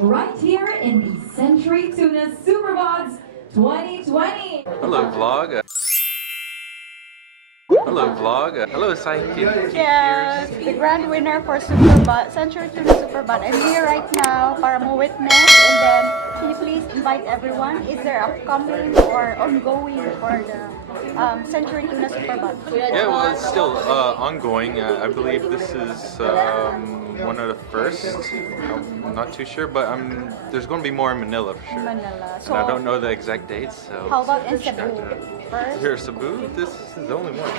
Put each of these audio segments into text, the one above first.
right here in the Century Tuna Super Bods 2020. Hello vlog. Hello vlog. Hello Cykaniki. Yes, the grand winner for Super Bod, Century Tuna Super Bod. I'm here right now para mo-witness, and then can you please invite everyone? Is there upcoming or ongoing for the Century Tuna Super Bod? Yeah, well, it's still ongoing. I believe this is one of the first. I'm not too sure, but there's going to be more in Manila for sure. Manila. So, and I don't know the exact dates. So how about in Cebu? First? Here, Cebu. This is the only one.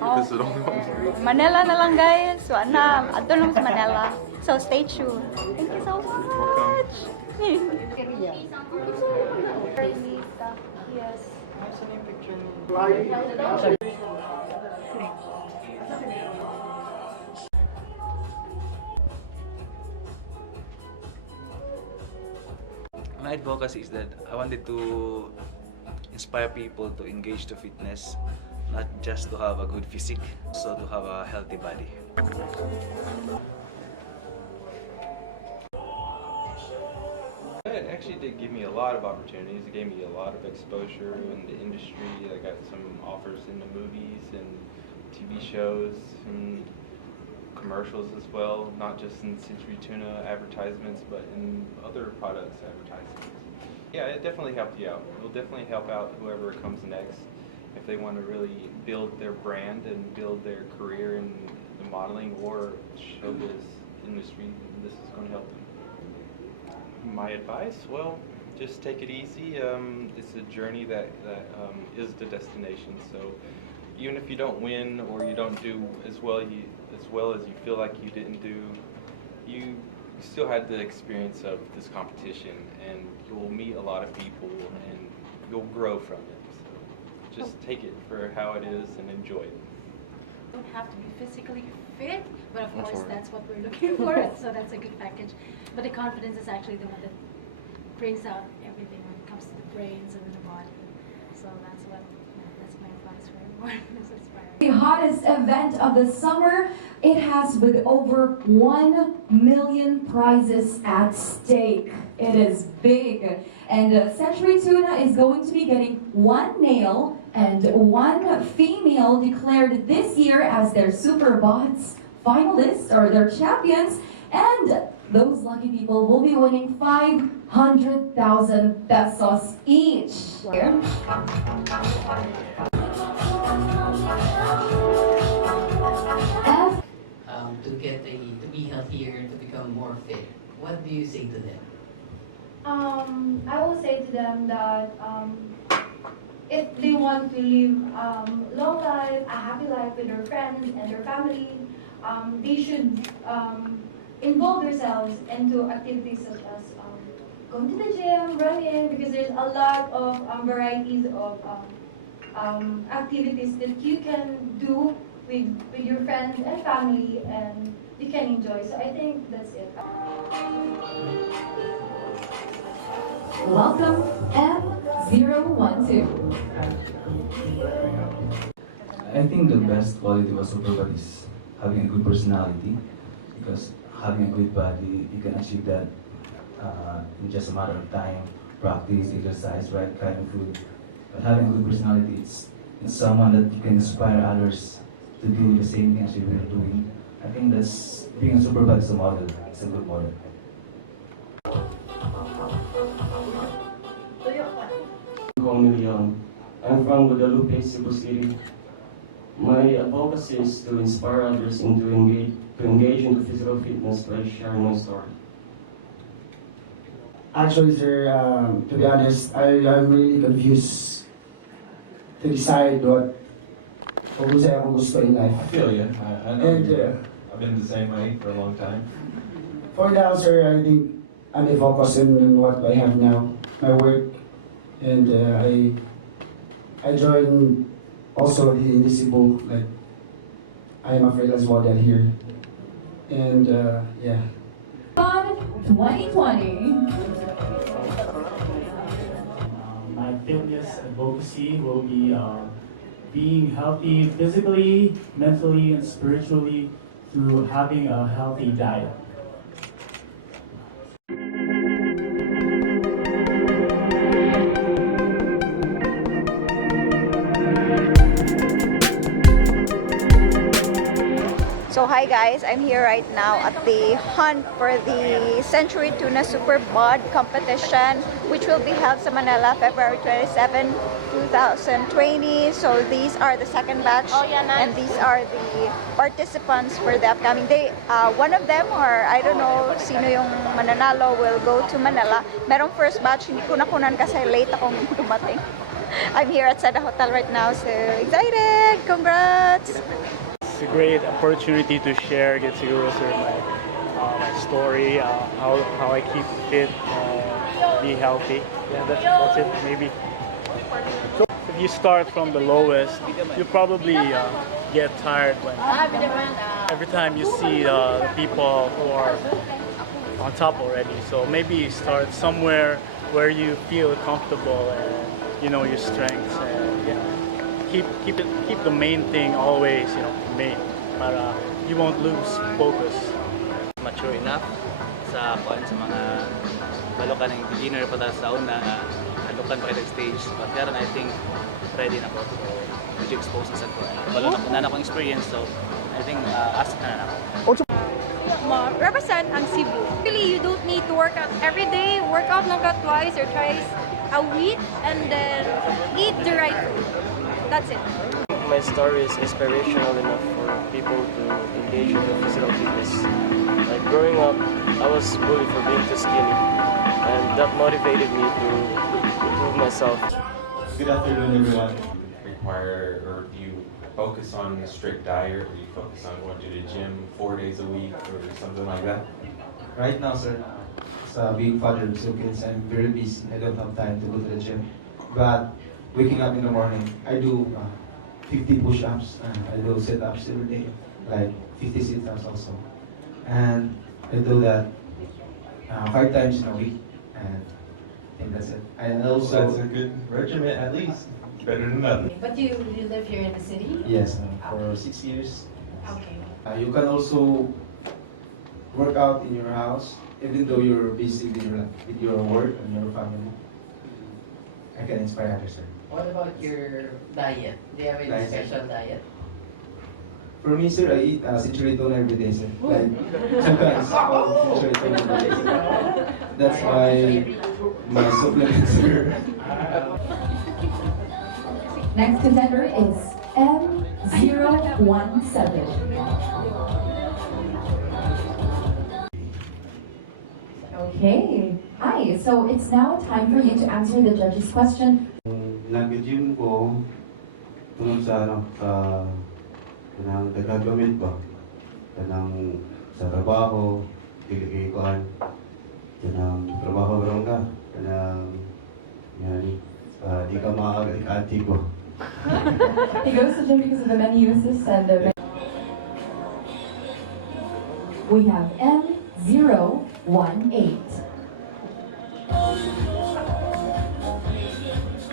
Oh. This is the only one. Manila na lang guys. So adto lang sa Manila. So stay tuned. Thank you so much. Yes. My advocacy is that I wanted to inspire people to engage to fitness, not just to have a good physique, so to have a healthy body. It actually did give me a lot of opportunities. It gave me a lot of exposure in the industry. I got some offers in the movies and TV shows and commercials as well, not just in Century Tuna advertisements, but in other products advertisements. Yeah, it definitely helped you out. It will definitely help out whoever comes next if they want to really build their brand and build their career in the modeling or showbiz industry. This is going to help them. My advice? Well, just take it easy. It's a journey that is the destination. So even if you don't win or you don't do as well as you feel like you didn't do, you still had the experience of this competition, and you'll meet a lot of people and you'll grow from it. So just take it for how it is and enjoy it. Don't have to be physically fit, but of course that's what we're looking for, so that's a good package. But the confidence is actually the one that brings out everything when it comes to the brains and the body. So that's my advice for everyone who's aspiring. The hottest event of the summer, it has with over 1 million prizes at stake. It is big, and Century Tuna is going to be getting 1 male and 1 female declared this year as their Super Bods finalists or their champions, and those lucky people will be winning 500,000 pesos each. To be healthier, to become more fit. What do you say to them? I will say to them that if they want to live long life, a happy life with their friends and their family, they should involve themselves into activities such as going to the gym, running, because there's a lot of varieties of activities that you can do with your friends and family, and you can enjoy. So I think that's it. Welcome, M012. I think the best quality of a super body is having a good personality, because having a good body, you can achieve that in just a matter of time, practice, exercise, right kind of food. But having a good personality, it's someone that you can inspire others to do the same thing as you were doing. I think that's being a super body is a model. It's a good model. I'm from Guadalupe, Cebu City. My advocacy is to inspire others and to engage into physical fitness by sharing my story. Actually, sir, to be honest, I'm really confused to decide what akong gusto in life. I feel you. I know. And, I've been the same way for a long time. For now, sir, I think I'm focused on what I have now, my work, and I joined also in the Cebu, like I am a freelance model here, and yeah. Bod 2020. My fitness advocacy will be being healthy physically, mentally, and spiritually through having a healthy diet. Hi guys, I'm here right now at the hunt for the Century Tuna Super Bod competition, which will be held in Manila February 27, 2020. So these are the second batch, and these are the participants for the upcoming day. One of them, or I don't know sino yung mananalo, will go to Manila. Merong first batch, hindi ko nakunan kasi late akong dumating. I'm here at Seda Hotel right now, so excited! Congrats! It's a great opportunity to share, get siguro sir, my story, how I keep fit, be healthy. Yeah, that's it, maybe. So if you start from the lowest, you probably get tired when every time you see the people who are on top already. So maybe you start somewhere where you feel comfortable and you know your strengths, and yeah, keep the main thing always, you know, main, para you won't lose focus. Mature enough sa mga balokan ng beginner pa sa una na halukan pa kayo stage. But karon I think ready na ko. Medyo exposed na sa ko. Wala na akong experience, so I think ask na ako. Represent ang Cebu. Really, you don't need to work out every day. Work out lang ka twice or thrice a week, and then eat the right food. That's it. My story is inspirational enough for people to engage in physical fitness. Like growing up, I was bullied for being too skinny, and that motivated me to improve myself. Good afternoon, everyone. Require or do you focus on a strict diet, or do you focus on going to the gym 4 days a week or something like that? Right now, sir, as being father of two kids, I'm very busy. I don't have time to go to the gym. But waking up in the morning, I do 50 push-ups. I do sit-ups every day, like 50 sit-ups also. And I do that 5 times in a week. And I think that's it. And also, That's a good regimen, at least. Better than nothing. But you live here in the city? yes, for 6 years. Okay. You can also work out in your house, even though you're busy with your work and your family. I can inspire others, sir. What about your diet? Do you have any Diet. special diet? For me, sir, I eat Century Tuna every day, sir. Like, sometimes Century Tuna every day, sir. That's my supplements, sir. Next contender is M017. Okay. Hi. So it's now time for you to answer the judge's question. Nag-gym ko tungkol sa kanang nagagamit ba kanang sa trabaho dili kuan kanang trabaho ron ka kanang yani di ka makakati ko. He goes to gym because of the many uses and the we have M018.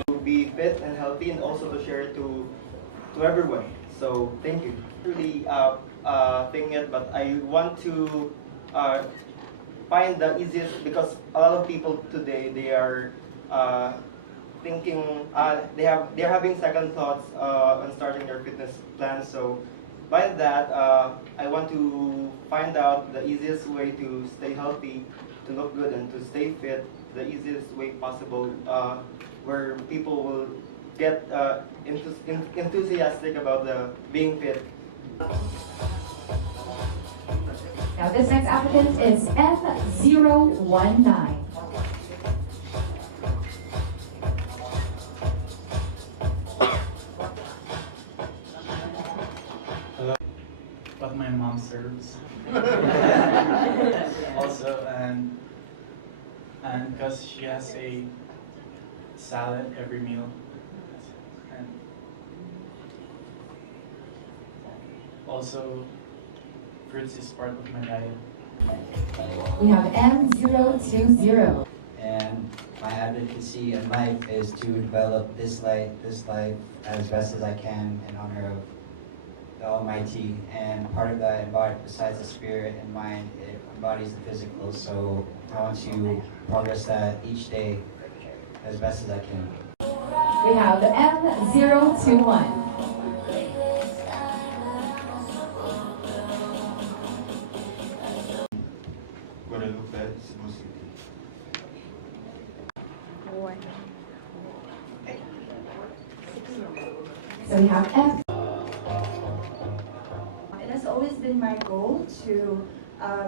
To be fit and healthy, and also to share to everyone. So thank you. Really thing yet, but I want to find the easiest, because a lot of people today, they are thinking they're having second thoughts on starting their fitness plan. So by that, I want to find out the easiest way to stay healthy, to look good, and to stay fit, the easiest way possible, where people will get enthusiastic about being fit. Now this next applicant is M019. What my mom serves. Also, and because she has a salad every meal, and also fruits is part of my diet. We have M020. And my advocacy in life is to develop this life as best as I can in honor of the Almighty, and part of that, besides the spirit and mind, it embodies the physical. So I want to progress that each day as best as I can. We have M021. enjoy. So we have F. It has always been my goal to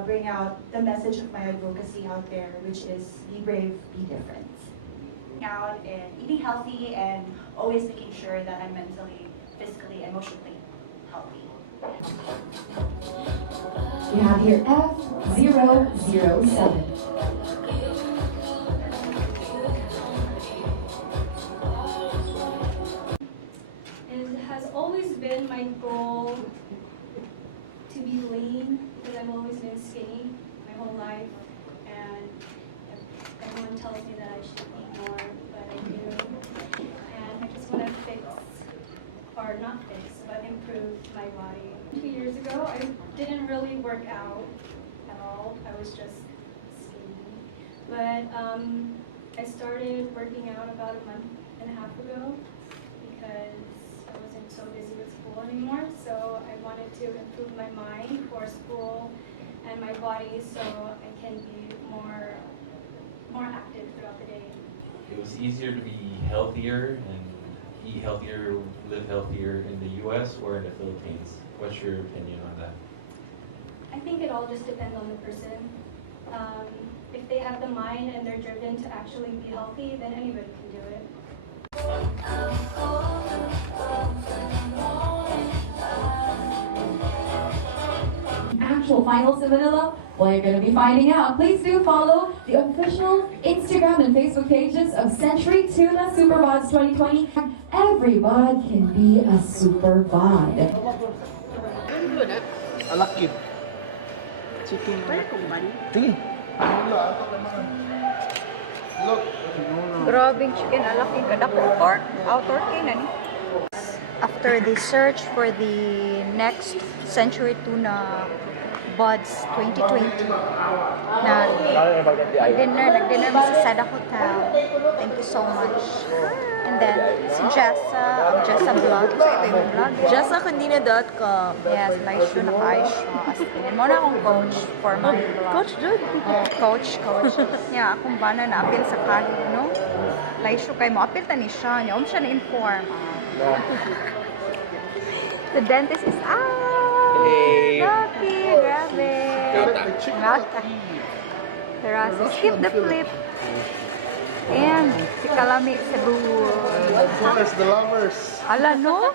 bring out the message of my advocacy out there, which is be brave, be different. Out and eating healthy and always making sure that I'm mentally, physically, emotionally healthy. We have here F007. It has always been my goal to be lean, because I've always been skinny my whole life, and everyone tells me that I should eat more, but I do. And I just want to fix, or not fix, but improve my body. 2 years ago, I didn't really work out at all. I was just skinny. But I started working out about a month and a half ago because I wasn't so busy with school anymore. So I wanted to improve my mind for school and my body so I can be more active throughout the day. It was easier to be healthier and eat healthier, live healthier in the U.S. or in the Philippines? What's your opinion on that? I think it all just depends on the person. If they have the mind and they're driven to actually be healthy, then anybody can do it. Actual finals in Manila? Well, you're going to be finding out. Please do follow the official Instagram and Facebook pages of Century Tuna Super Bods 2020. Every bod can be a super bod. Alakid. Chicken. Sige. Look. Grabing chicken alaki kada pork outdoor nani. After the search for the next Century Tuna Bods 2020 nag-dinner sa Sada Hotel. Thank you so much. And then si Jessa Vlog. Ito yung vlog. JessaCandina.com. Yes, Laishu na Kaishu. And mo na akong coach for my vlog. Coach, dude. Coach. Yeah, akong bana na apil sa kali, no? Laishu kay mo apil ta ni siya. Niya siya na-inform. The dentist is out! Hey! Lucky! Grabe! Ngata. Terasa. Skip the flip. And si Kalami Cebu. That's the lovers. Ala, no?